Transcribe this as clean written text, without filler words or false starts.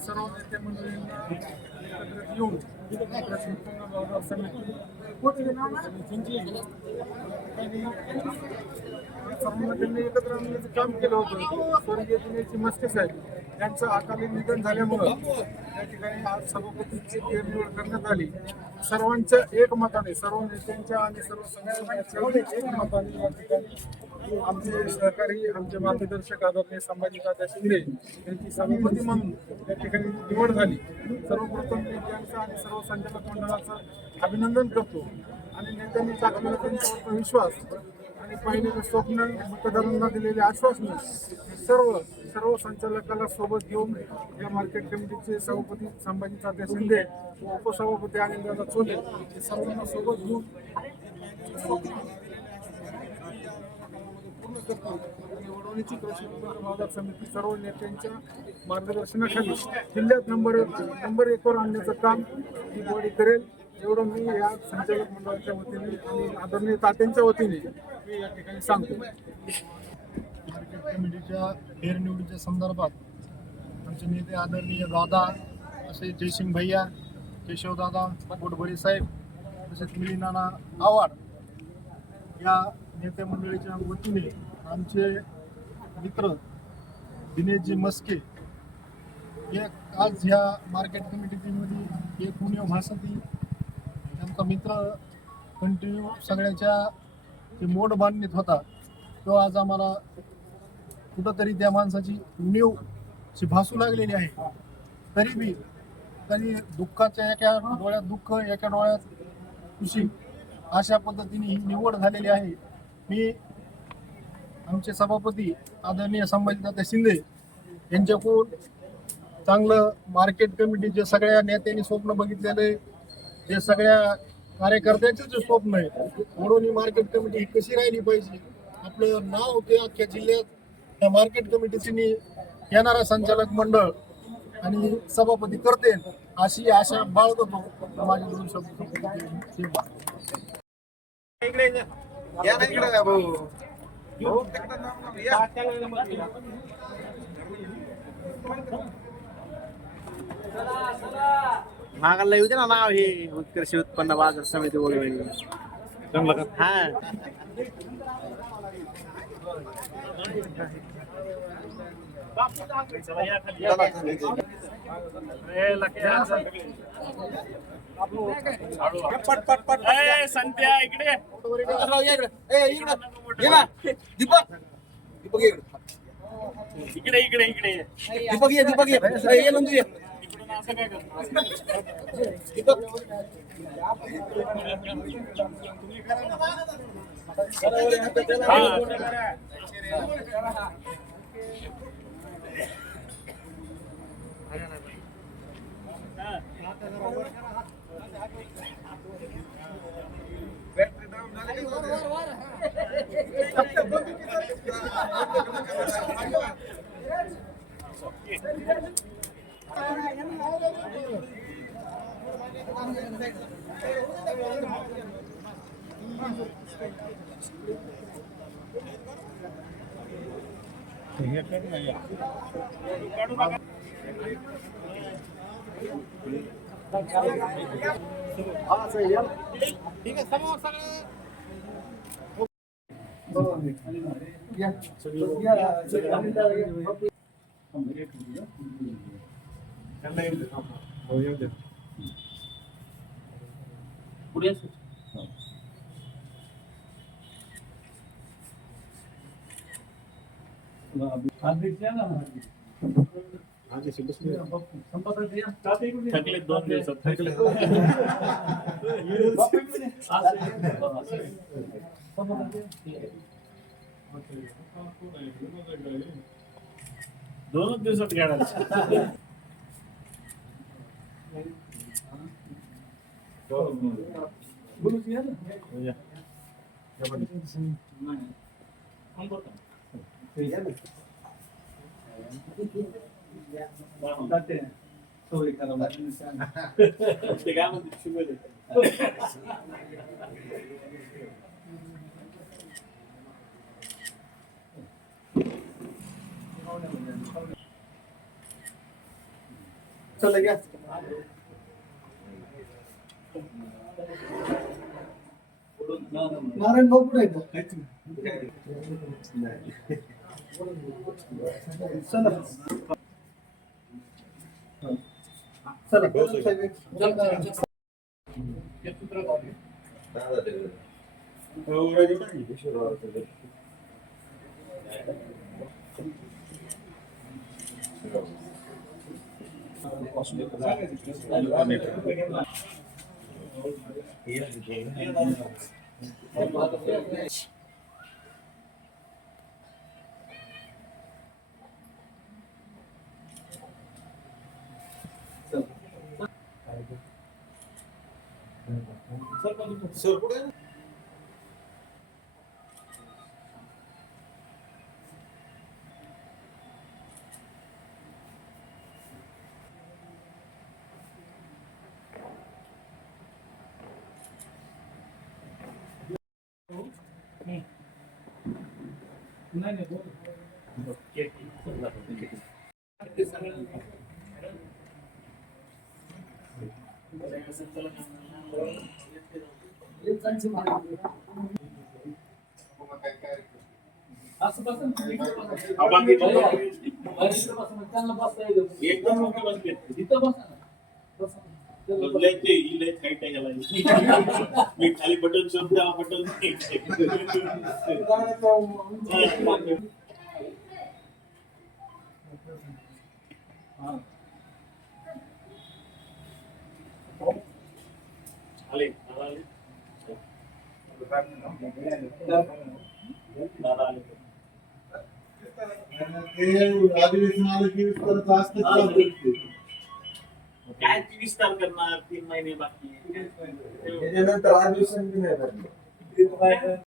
सर्व नेते मंडळींना एकत्रित येऊन बाजार समिती त्यांनी एकत्र आणण्याचं काम केलं होतं. स्वर्गीय दिनेशजी मस्के साहेब यांचं अकाली निधन झाल्यामुळं त्या ठिकाणी आज सभापतीची फेरनिवड करण्यात आली. सर्वांच्या एकमताने, सर्व नेत्यांच्या आणि सर्व सगळ्यांच्या एकमताने या ठिकाणी आमचे सहकारी, आमचे मार्गदर्शक आदरणीय संभाजी तात्या शिंदे यांची सभापती म्हणून या ठिकाणी निवड झाली. सर्वप्रथम नेत्यांचं आणि सर्व संचालक मंडळाचं अभिनंदन करतो आणि नेत्यांनी टाकलेला त्यांच्यावरचा विश्वास आणि पाहिलेलं स्वप्न, मतदारांना दिलेले आश्वासनं सर्व संचालकाला सोबत घेऊन या मार्केट कमिटीचे सभापती संभाजी तात्या शिंदे, उपसभापती आनंददादा चोले हे सर्वांना सोबत घेऊन पूर्ण करतो आणि वडवणीची कृषी उत्पन्न बाजार समिती सर्व नेत्यांच्या मार्गदर्शनाखाली जिल्ह्यात नंबर 1 वर आणण्याचं काम ही बॉडी करेल, एवढं मी या संचालक मंडळाच्या वतीने आणि आदरणीय तात्यांच्या वतीने मी या ठिकाणी सांगतो. मार्केट कमिटीच्या फेरनिवडीच्या संदर्भात आमचे नेते आदरणीय दादा असे जयसिंग भैया, केशवदादा गोडबळे साहेब तसेच मिलिनाना आव्हाड या नेते मंडळीच्या वतीने आमचे मित्र दिनेशजी मस्के आज ह्या मार्केट कमिटीमध्ये एक पुण्य भासती आमचा मित्र कंटिन्यू सगळ्याच्या जे मोड बांधणीत होता तो आज आम्हाला कुठंतरी त्या माणसाची नीवची भासू लागलेली आहे. तरी दुःखाच्या एका डोळ्यात दुःख, एका डोळ्यात खुशी अशा पद्धतीने ही निवड झालेली आहे. मी आमचे सभापती आदरणीय संभाजीतात्या शिंदे यांच्याकडून चांगलं मार्केट कमिटीचे सगळ्या नेत्यांनी स्वप्न बघितलेले, हे सगळ्या कार्यकर्त्यांचं जे स्वप्न आहे वडवणी मार्केट कमिटी ही कशी राहिली पाहिजे, आपलं नाव ते अख्ख्या जिल्ह्यात या मार्केट कमिटीची येणारा संचालक मंडळ आणि सभापती करते अशी आशा बाळगतो. माझे दोन शब्द मागायला येऊ दे ना नाव हे कृषी उत्पन्न बाजार समिती वडवणी. हा संत्या इकडे इकडे इकडे इकडे इकडून असं काय बॅटरी डाऊन झाली ठीक आहे समोर थकले 2 दिवसात थकले दोनच दिवसात गाडा ते काय म्हणते शुगर चला घ्या नारायण भाऊ पुढे चला सर कुठे एकदम मोठे बसले मी खाली बटन शोधते बटन आले दादा आले काय 23 तार करणार 3 महिने बाकी त्याच्यानंतर अधिवेशन बी नाही भरलं.